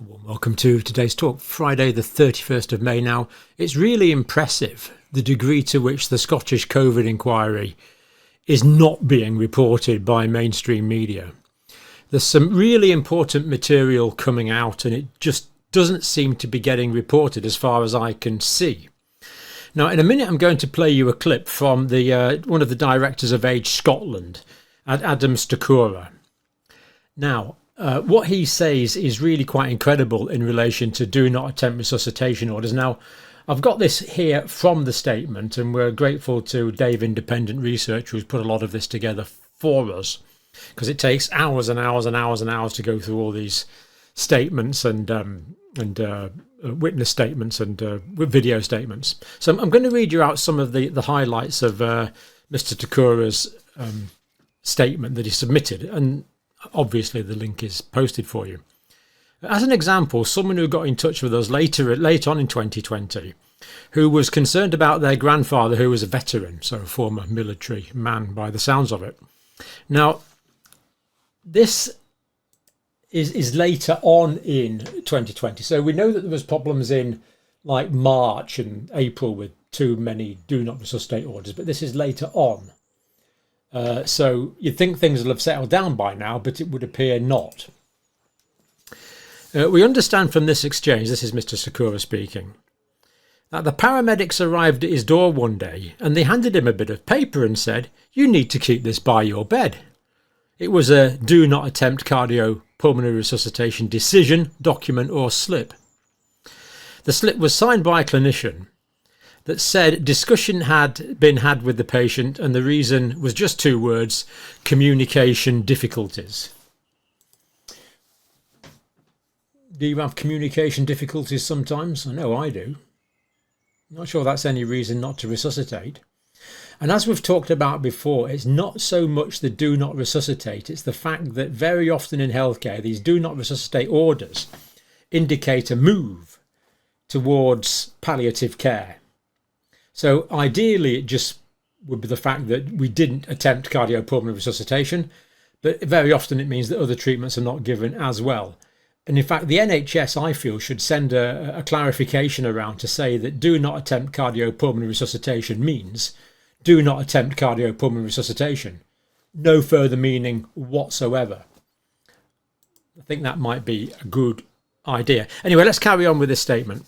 Well, welcome to today's talk, Friday the 31st of May now. It's really impressive the degree to which the Scottish COVID inquiry is not being reported by mainstream media. There's some really important material coming out and it just doesn't seem to be getting reported as far as I can see. Now, in a minute, I'm going to play you a clip from one of the directors of Age Scotland, Adam Stachura. Now, what he says is really quite incredible in relation to do not attempt resuscitation orders. Now, I've got this here from the statement, and we're grateful to Dave Independent Research, who's put a lot of this together for us, because it takes hours and hours and hours and hours to go through all these statements and witness statements and video statements. So I'm going to read you out some of the highlights of Mr. Stachura's statement that he submitted, and obviously the link is posted for you. As an example, someone who got in touch with us late on in 2020, who was concerned about their grandfather, who was a veteran, so a former military man by the sounds of it. Now, this is later on in 2020. So we know that there was problems in like March and April with too many do not resuscitate orders, but this is later on. So you'd think things will have settled down by now, but it would appear not. We understand from this exchange, this is Mr. Stachura speaking, that the paramedics arrived at his door one day and they handed him a bit of paper and said, "You need to keep this by your bed." It was a do not attempt cardiopulmonary resuscitation decision, document or slip. The slip was signed by a clinician that said discussion had been had with the patient and the reason was just two words: communication difficulties. Do you have communication difficulties sometimes? I know I do. I'm not sure that's any reason not to resuscitate. And as we've talked about before, it's not so much the do not resuscitate, it's the fact that very often in healthcare, these do not resuscitate orders indicate a move towards palliative care. So ideally, it just would be the fact that we didn't attempt cardiopulmonary resuscitation, but very often it means that other treatments are not given as well. And in fact, the NHS, I feel, should send a clarification around to say that do not attempt cardiopulmonary resuscitation means do not attempt cardiopulmonary resuscitation. No further meaning whatsoever. I think that might be a good idea. Anyway, let's carry on with this statement.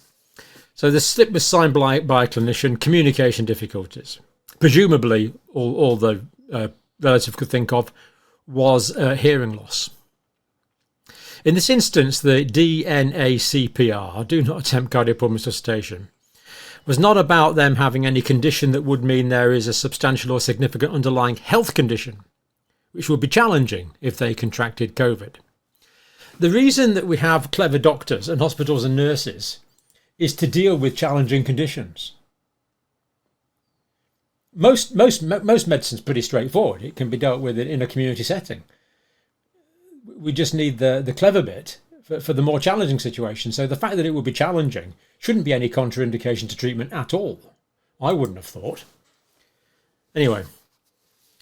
So the slip was signed by a clinician, communication difficulties. Presumably, all the relative could think of was hearing loss. In this instance, the DNACPR, do not attempt cardiopulmonary resuscitation, was not about them having any condition that would mean there is a substantial or significant underlying health condition, which would be challenging if they contracted COVID. The reason that we have clever doctors and hospitals and nurses is to deal with challenging conditions. Most medicine's pretty straightforward. It can be dealt with in a community setting. We just need the clever bit for the more challenging situation. So the fact that it would be challenging shouldn't be any contraindication to treatment at all. I wouldn't have thought. Anyway,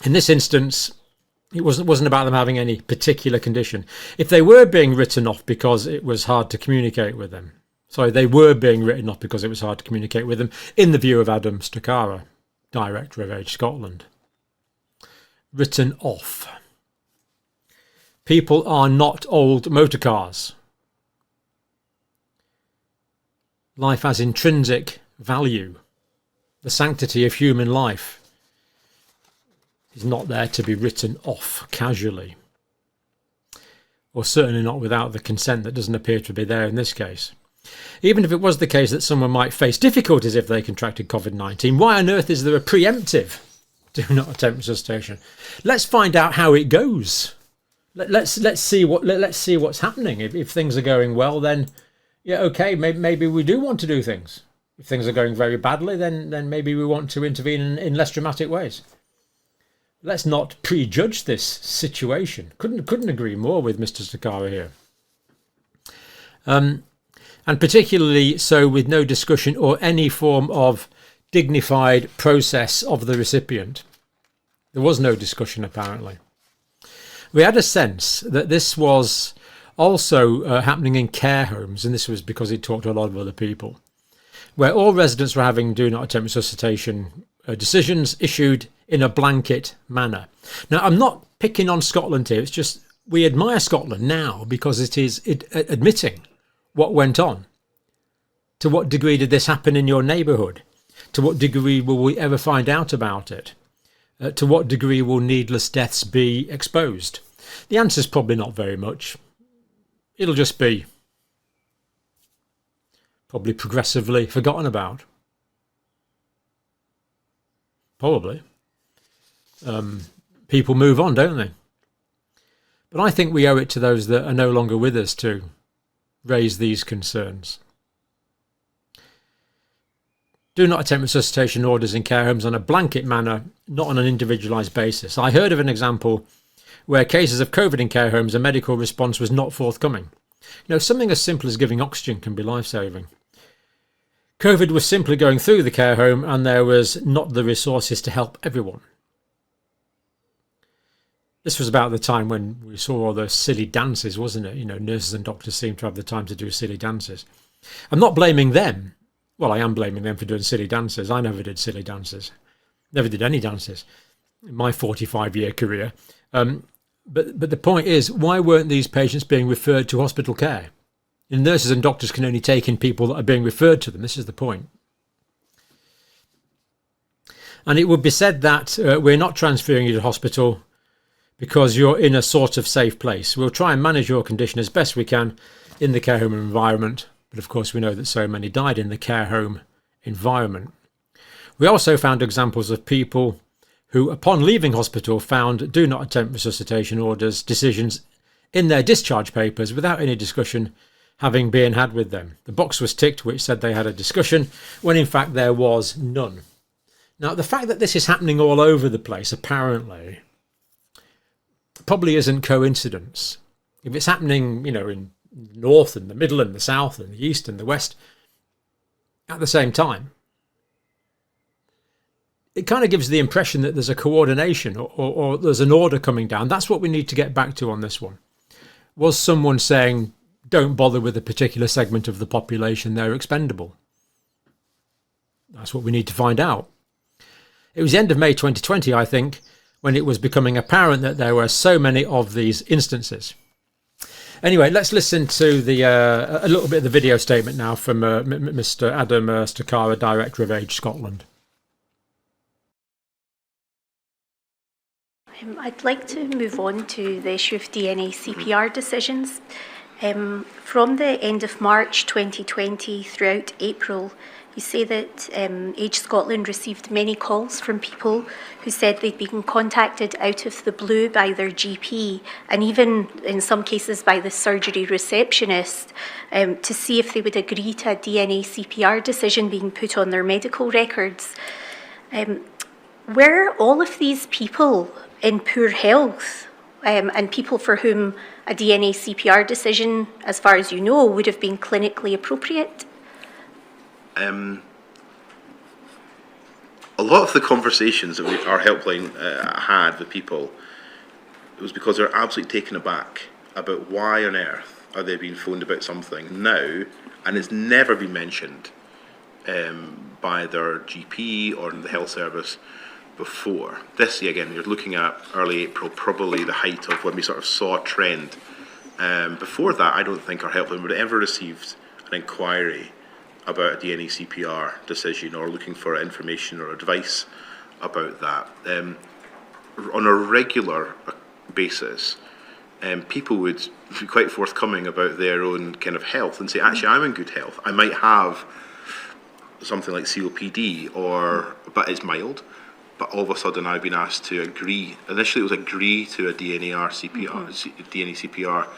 in this instance, it wasn't about them having any particular condition. If they were being written off because it was hard to communicate with them, they were being written off because it was hard to communicate with them, in the view of Adam Stachura, director of Age Scotland. Written off. People are not old motor cars. Life has intrinsic value. The sanctity of human life is not there to be written off casually, or certainly not without the consent that doesn't appear to be there in this case. Even if it was the case that someone might face difficulties if they contracted COVID-19, why on earth is there a preemptive do not attempt resuscitation? Let's find out how it goes. Let's see what's happening. If things are going well, then yeah, okay, maybe we do want to do things. If things are going very badly, then maybe we want to intervene in less dramatic ways. Let's not prejudge this situation. Couldn't agree more with Mr. Stachura here. And particularly so with no discussion or any form of dignified process of the recipient. There was no discussion apparently. We had a sense that this was Also happening in care homes, and this was because he talked to a lot of other people, where all residents were having do not attempt resuscitation decisions issued in a blanket manner. Now, I'm not picking on Scotland here. It's just we admire Scotland now because it is admitting what went on. To what degree did this happen in your neighbourhood? To what degree will we ever find out about it? To what degree will needless deaths be exposed? The answer is probably not very much. It'll just be probably progressively forgotten about. Probably. People move on, don't they? But I think we owe it to those that are no longer with us to raise these concerns. Do not attempt resuscitation orders in care homes on a blanket manner, not on an individualised basis. I heard of an example where cases of COVID in care homes, a medical response was not forthcoming. You know, something as simple as giving oxygen can be life-saving. COVID was simply going through the care home and there was not the resources to help everyone. This was about the time when we saw all those silly dances, wasn't it? You know, nurses and doctors seem to have the time to do silly dances. I'm not blaming them. Well, I am blaming them for doing silly dances. I never did silly dances. Never did any dances in my 45-year career. But the point is, why weren't these patients being referred to hospital care? And nurses and doctors can only take in people that are being referred to them. This is the point. And it would be said that we're not transferring you to hospital because you're in a sort of safe place. We'll try and manage your condition as best we can in the care home environment. But of course, we know that so many died in the care home environment. We also found examples of people who, upon leaving hospital, found do not attempt resuscitation orders decisions in their discharge papers without any discussion having been had with them. The box was ticked which said they had a discussion, when in fact there was none. Now, the fact that this is happening all over the place, apparently, probably isn't coincidence. If it's happening, you know, in the north and the middle and the south and the east and the west at the same time, it kind of gives the impression that there's a coordination or there's an order coming down. That's what we need to get back to on this one. Was someone saying, don't bother with a particular segment of the population, they're expendable? That's what we need to find out. It was the end of May 2020, I think, when it was becoming apparent that there were so many of these instances. Anyway, let's listen to a little bit of the video statement now from Mr. Adam Stachura, Director of Age Scotland. I'd like to move on to the issue of DNACPR decisions. From the end of March 2020 throughout April, you say that Age Scotland received many calls from people who said they'd been contacted out of the blue by their GP and even in some cases by the surgery receptionist to see if they would agree to a DNACPR decision being put on their medical records. Were all of these people in poor health and people for whom a DNACPR decision, as far as you know, would have been clinically appropriate? A lot of the conversations that our helpline had with people, it was because they're absolutely taken aback about why on earth are they being phoned about something now and it's never been mentioned by their GP or the health service before. This, again, you're looking at early April, probably the height of when we sort of saw a trend. Before that, I don't think our helpline would have ever received an inquiry about a DNACPR decision or looking for information or advice about that. On a regular basis, people would be quite forthcoming about their own kind of health and say, actually, I'm in good health. I might have something like COPD, but it's mild. But all of a sudden, I've been asked to agree. Initially, it was agree to a DNACPR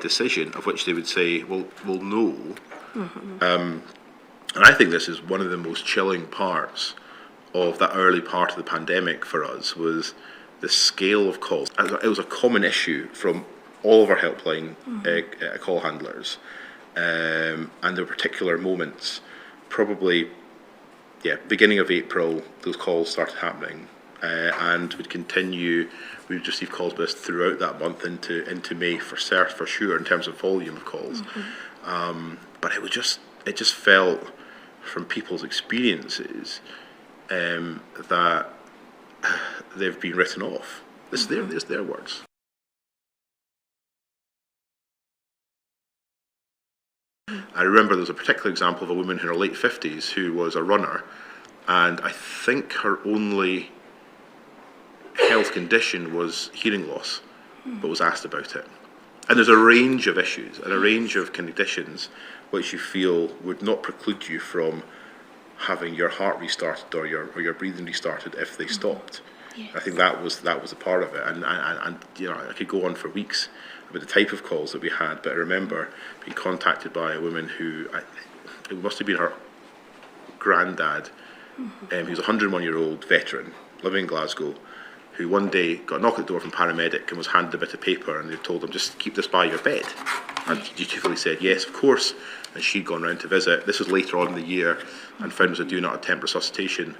decision, of which they would say, well no. Mm-hmm. And I think this is one of the most chilling parts of that early part of the pandemic for us, was the scale of calls. It was a common issue from all of our helpline call handlers. And there were particular moments, probably, beginning of April, those calls started happening. and would continue. We would receive calls with us throughout that month into May for sure in terms of volume of calls. But it just felt from people's experiences that they've been written off. It's their words. I remember there was a particular example of a woman in her late 50s who was a runner, and I think her only health condition was hearing loss, but was asked about it. And there's a range of issues and a range of conditions which you feel would not preclude you from having your heart restarted or your breathing restarted if they stopped. Yes. I think that was a part of it, and you know, I could go on for weeks about the type of calls that we had. But I remember being contacted by a woman who it must have been her granddad, who was a 101-year-old veteran living in Glasgow, who one day got a knock at the door from paramedic and was handed a bit of paper, and they told him, just keep this by your bed. And he dutifully said, yes, of course. And she'd gone round to visit. This was later on in the year, and found it was a do not attempt resuscitation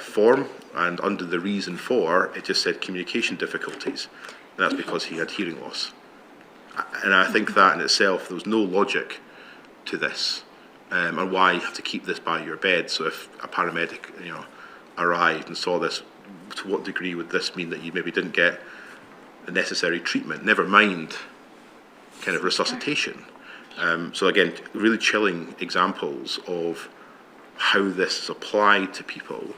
form, and under the reason for, it just said communication difficulties. And that's because he had hearing loss. And I think that in itself, there was no logic to this, and why you have to keep this by your bed. So if a paramedic, you know, arrived and saw this, to what degree would this mean that you maybe didn't get the necessary treatment, never mind kind of resuscitation? So again, really chilling examples of how this is applied to people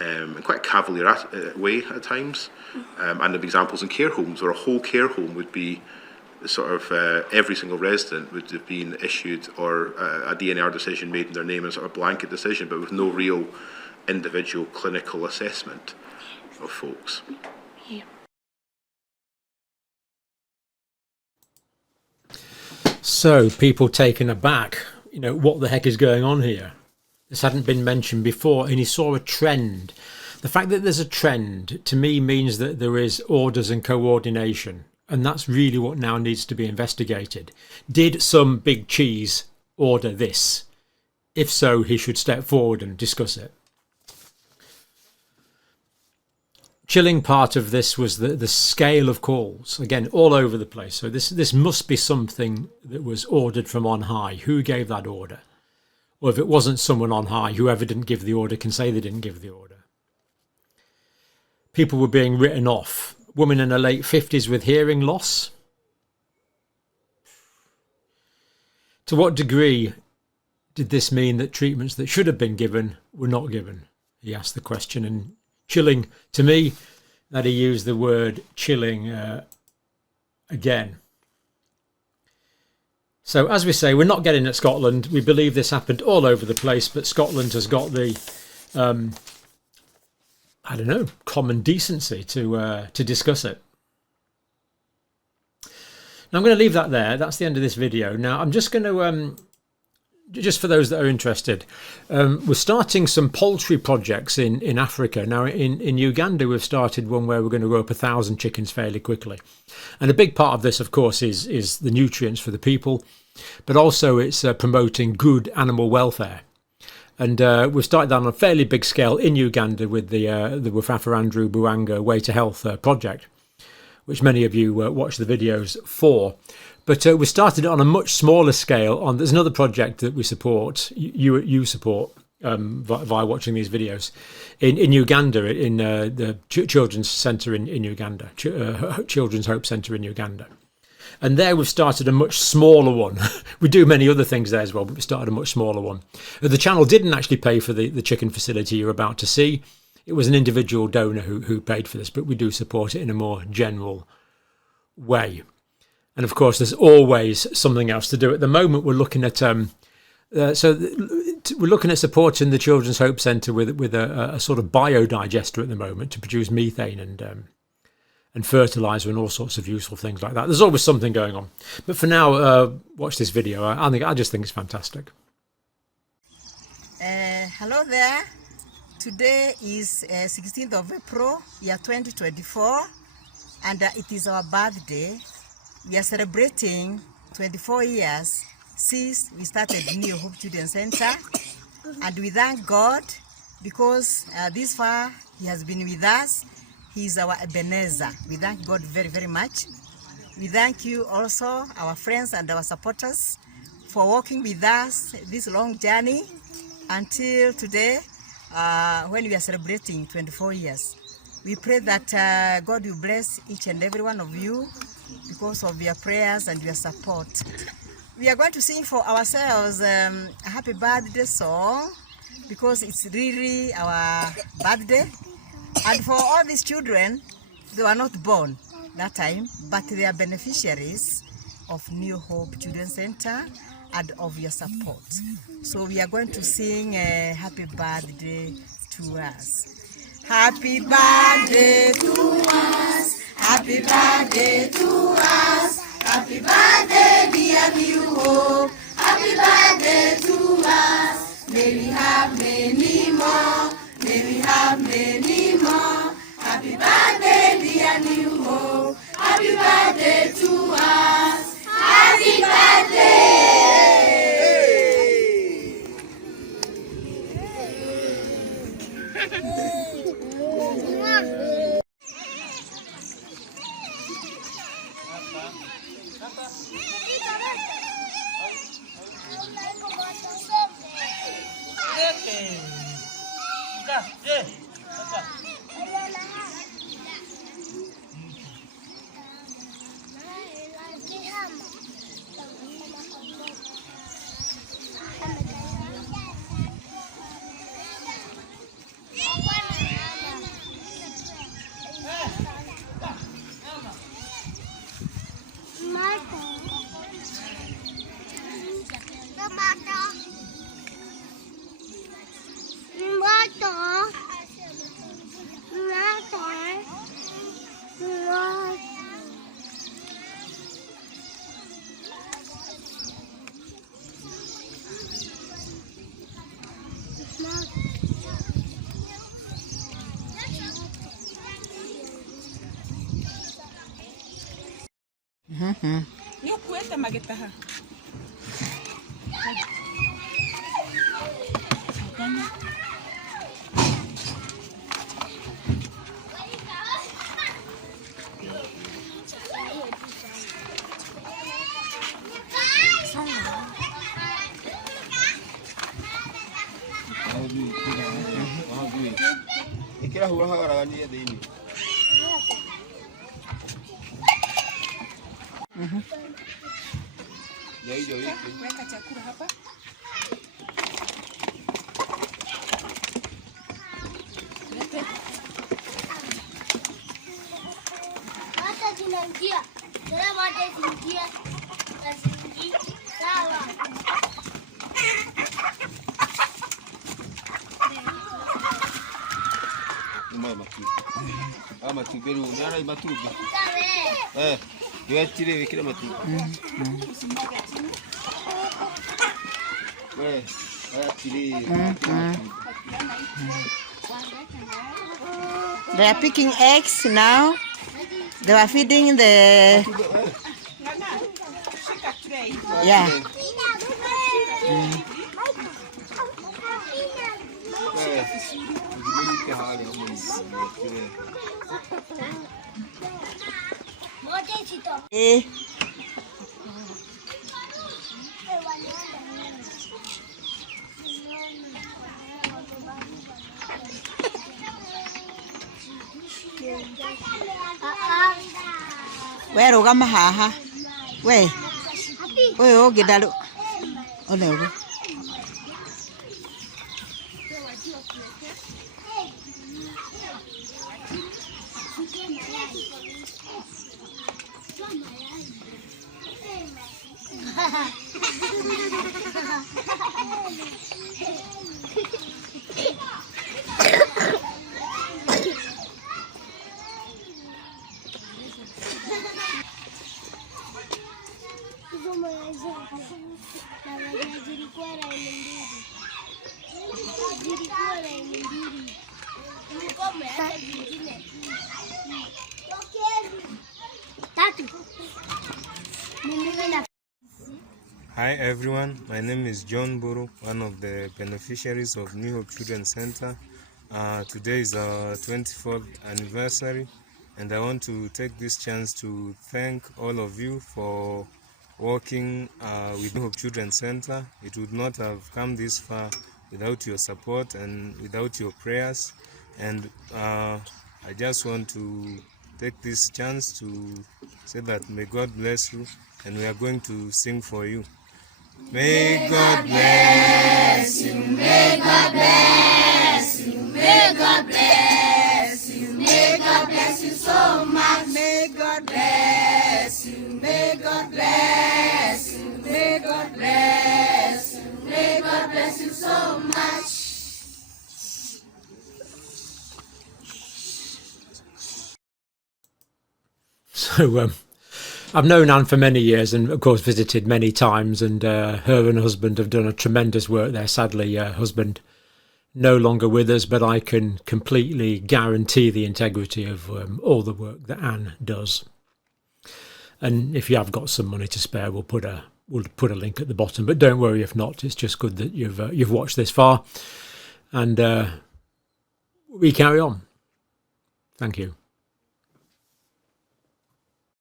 in quite a cavalier way at times. And the examples in care homes, where a whole care home would be sort of every single resident would have been issued or a DNACPR decision made in their name, as sort of a blanket decision, but with no real individual clinical assessment of folks. Yeah. So people taken aback, you know, what the heck is going on here? This hadn't been mentioned before, and he saw a trend. The fact that there's a trend, to me, means that there is orders and coordination, and that's really what now needs to be investigated. Did some big cheese order this? If so, he should step forward and discuss it. Chilling part of this was the scale of calls, again, all over the place. So this must be something that was ordered from on high. Who gave that order? Or if it wasn't someone on high, whoever didn't give the order can say they didn't give the order. People were being written off. Woman in her late 50s with hearing loss. To what degree did this mean that treatments that should have been given were not given? He asked the question. And chilling, to me, that he used the word chilling again. So as we say, we're not getting at Scotland. We believe this happened all over the place, but Scotland has got the, I don't know, common decency to discuss it. Now I'm going to leave that there. That's the end of this video. Now I'm just going to, just for those that are interested, we're starting some poultry projects in Africa. Now in Uganda, we've started one where we're going to grow up 1,000 chickens fairly quickly. And a big part of this, of course, is the nutrients for the people, but also it's promoting good animal welfare. And we've started that on a fairly big scale in Uganda with the Wafafa Andrew Buanga Way to Health project, which many of you watch the videos for. But we started it on a much smaller scale. There's another project that we support, you support via watching these videos, in Uganda, in the Children's Centre in Uganda, Children's Hope Centre in Uganda. And there we've started a much smaller one. We do many other things there as well, but we started a much smaller one. The channel didn't actually pay for the chicken facility you're about to see. It was an individual donor who paid for this, but we do support it in a more general way. And of course, there's always something else to do. At the moment, we're looking at we're looking at supporting the Children's Hope Centre with a sort of biodigester at the moment to produce methane and fertiliser and all sorts of useful things like that. There's always something going on. But for now, watch this video. I just think it's fantastic. Hello there. Today is 16th of April, year 2024, and it is our birthday. We are celebrating 24 years since we started New Hope Children's Center, and we thank God because this far he has been with us. He is our Ebenezer. We thank God very, very much. We thank you also, our friends and our supporters, for walking with us this long journey until today, when we are celebrating 24 years. We pray that God will bless each and every one of you because of your prayers and your support. We are going to sing for ourselves a happy birthday song because it's really our birthday. And for all these children, they were not born that time, but they are beneficiaries of New Hope Children's Center and of your support. So we are going to sing a happy birthday to us. Happy birthday to us, happy birthday to us, happy birthday dear New Hope, happy birthday to us. May we have many more, may we have many more. Happy birthday dear New Hope, happy birthday to us, happy birthday. Yo cuenta magetaha. Ikira huwa haragania thini. Weka chakula hapa. Lete. Hata zinaingia. Tena mate zinaingia. Zinaingia. Sawa. Ama tuberu nyara matubi. Sawa. Yatire wekira matubi. They are picking eggs now. They are feeding the... Yeah. We rugama haha. We. Oyo ogedalo. Ole ugo. Hi everyone, my name is John Buru, one of the beneficiaries of New Hope Children's Center. Today is our 24th anniversary, and I want to take this chance to thank all of you for working with New Hope Children's Center. It would not have come this far without your support and without your prayers. And I just want to take this chance to say that may God bless you, and we are going to sing for you. May God bless you, may God bless you, may God bless you, may God bless you so much. May God bless you. May God bless you. May God bless you. May God bless you so much. So I've known Anne for many years and of course visited many times, and her and her husband have done a tremendous work there. Sadly, husband no longer with us, but I can completely guarantee the integrity of all the work that Anne does. And if you have got some money to spare, we'll put a link at the bottom. But don't worry if not. It's just good that you've watched this far, and we carry on. Thank you.